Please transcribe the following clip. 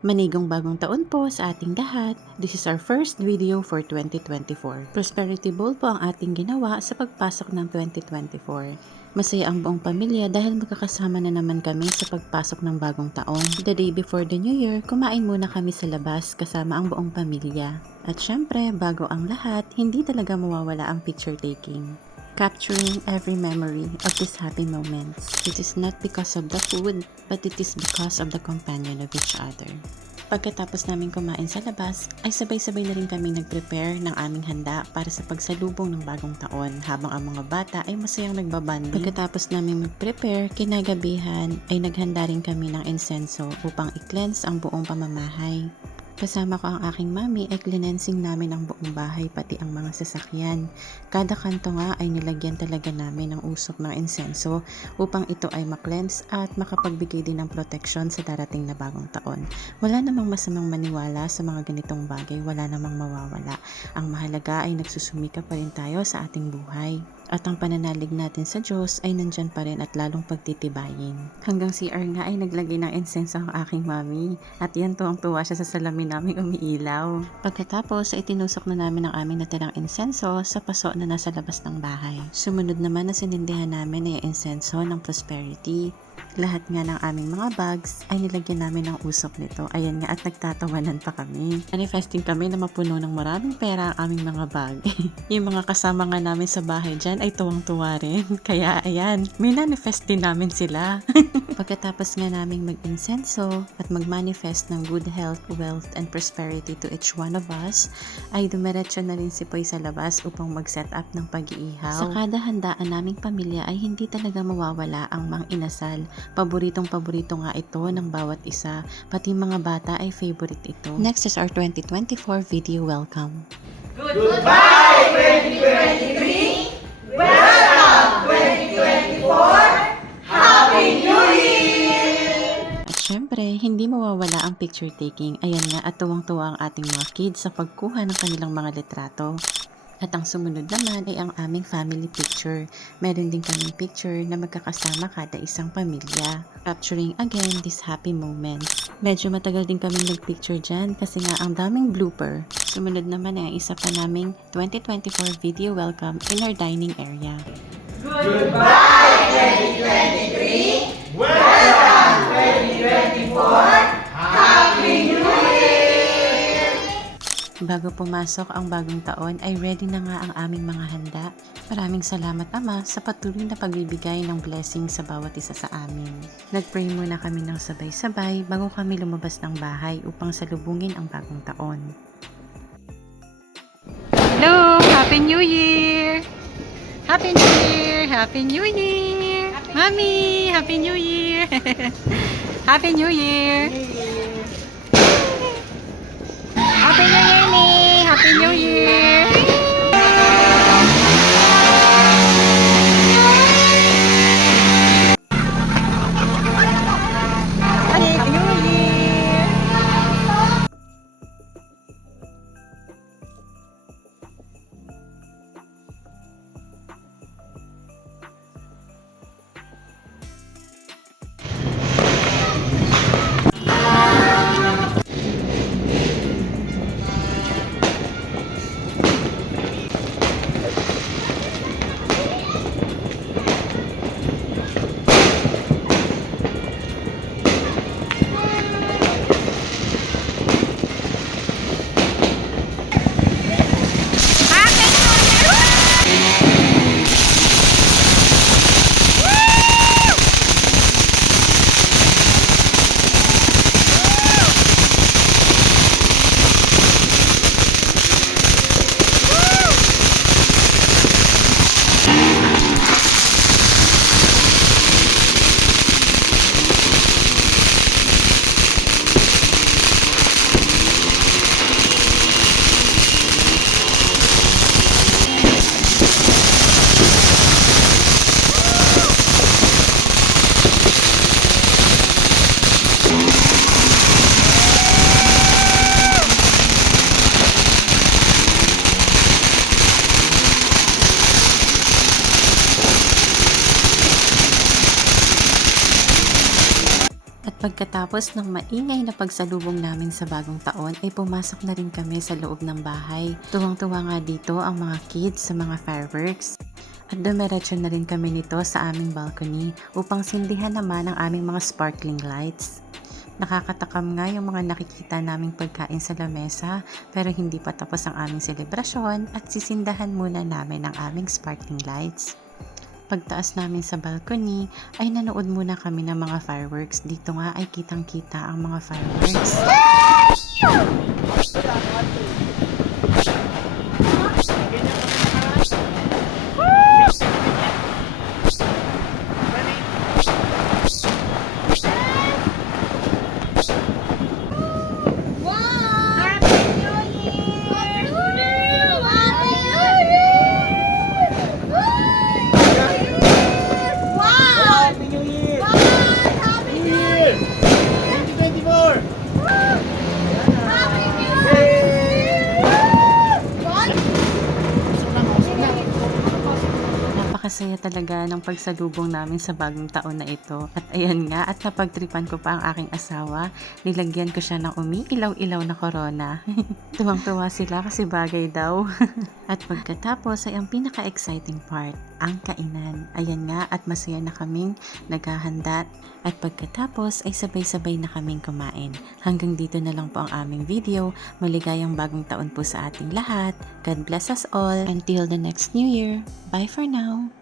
Manigong bagong taon po sa ating lahat. This is our first video for 2024. Prosperity Bowl po ang ating ginawa sa pagpasok ng 2024. Masaya ang buong pamilya dahil magkakasama na naman kami sa pagpasok ng bagong taon. The day before the New Year, kumain muna kami sa labas kasama ang buong pamilya. At syempre, bago ang lahat, hindi talaga mawawala ang picture taking. Capturing every memory of these happy moments. It is not because of the food, but it is because of the companion of each other. Pagkatapos namin kumain sa labas, ay sabay-sabay na rin kami nag-prepare ng aming handa para sa pagsalubong ng bagong taon habang ang mga bata ay masayang nagbabanding. Pagkatapos namin mag-prepare, kinagabihan ay naghanda rin kami ng insenso upang i-cleanse ang buong pamamahay. Kasama ko ang aking mami ay cleansing namin ang buong bahay pati ang mga sasakyan. Kada kanto nga ay nilagyan talaga namin ng usok ng insenso upang ito ay ma-cleanse at makapagbigay din ng proteksyon sa darating na bagong taon. Wala namang masamang maniwala sa mga ganitong bagay, wala namang mawawala. Ang mahalaga ay nagsusumika pa rin tayo sa ating buhay. At ang pananalig natin sa Diyos ay nandyan pa rin at lalong pagtitibayin. Hanggang CR nga ay naglagay ng insenso ang aking mami at yan tuwang-tuwa siya sa salamin namin umiilaw. Pagkatapos ay tinusok na namin ang aming natirang insenso sa paso na nasa labas ng bahay. Sumunod naman na sinindihan namin ay insenso ng prosperity. Lahat nga ng aming mga bags ay nilagyan namin ng usok nito. Ayan nga at nagtatawanan pa kami. Manifesting kami na mapuno ng maraming pera ang aming mga bag. Yung mga kasama nga namin sa bahay dyan ay tuwang-tuwa rin. Kaya ayan, minanifest din namin sila. Pagkatapos nga naming mag-insenso at mag-manifest ng good health, wealth, and prosperity to each one of us, ay dumiretso na rin si Poy sa labas upang mag-set up ng pag-iihaw. Sa kada handaan naming pamilya ay hindi talaga mawawala ang mang inasal. Paboritong-paborito nga ito ng bawat isa, pati mga bata ay favorite ito. Next is our 2024 video welcome. Goodbye 2023! Welcome 2024! Happy New Year! At syempre, hindi mawawala ang picture taking. Ayan nga at tuwang-tuwa ang ating mga kids sa pagkuha ng kanilang mga litrato. At ang sumunod naman ay ang aming family picture. Meron din kaming picture na magkakasama kada isang pamilya. Capturing again this happy moment. Medyo matagal din kaming nag-picture dyan kasi nga ang daming blooper. Sumunod naman ay ang isa pa naming 2024 video welcome in our dining area. Goodbye 2023! Welcome 2024! Happy New Year! Bago pumasok ang bagong taon ay ready na nga ang aming mga handa. Maraming salamat Ama sa patuloy na pagbibigay ng blessing sa bawat isa sa amin. Nagpray muna kami ng sabay-sabay bago kami lumabas ng bahay upang salubungin ang bagong taon. Hello! Happy New Year! Happy New Year! Happy New Year! Mami! Happy New Year! Happy New Year! Happy New Year, Ni! Happy New Year! Happy New Year! Pagkatapos ng maingay na pagsalubong namin sa bagong taon ay pumasok na rin kami sa loob ng bahay. Tuwang-tuwa nga dito ang mga kids sa mga fireworks. At dumiretso na rin kami nito sa aming balcony upang sindihan naman ang aming mga sparkling lights. Nakakatakam nga yung mga nakikita naming pagkain sa lamesa pero hindi pa tapos ang aming selebrasyon at sisindahan muna namin ang aming sparkling lights. Pagtaas namin sa balcony ay nanood muna kami ng mga fireworks. Dito nga ay kitang-kita ang mga fireworks. Napakasaya talaga ng pagsalubong namin sa bagong taon na ito. At ayan nga, at napagtripan ko pa ang aking asawa. Nilagyan ko siya ng umiilaw-ilaw na corona. Tuwang-tuwa sila kasi bagay daw. At pagkatapos ay ang pinaka-exciting part, ang kainan. Ayan nga, at masaya na kaming naghahanda. At pagkatapos ay sabay-sabay na kaming kumain. Hanggang dito na lang po ang aming video. Maligayang bagong taon po sa ating lahat. God bless us all. Until the next New Year. Bye for now.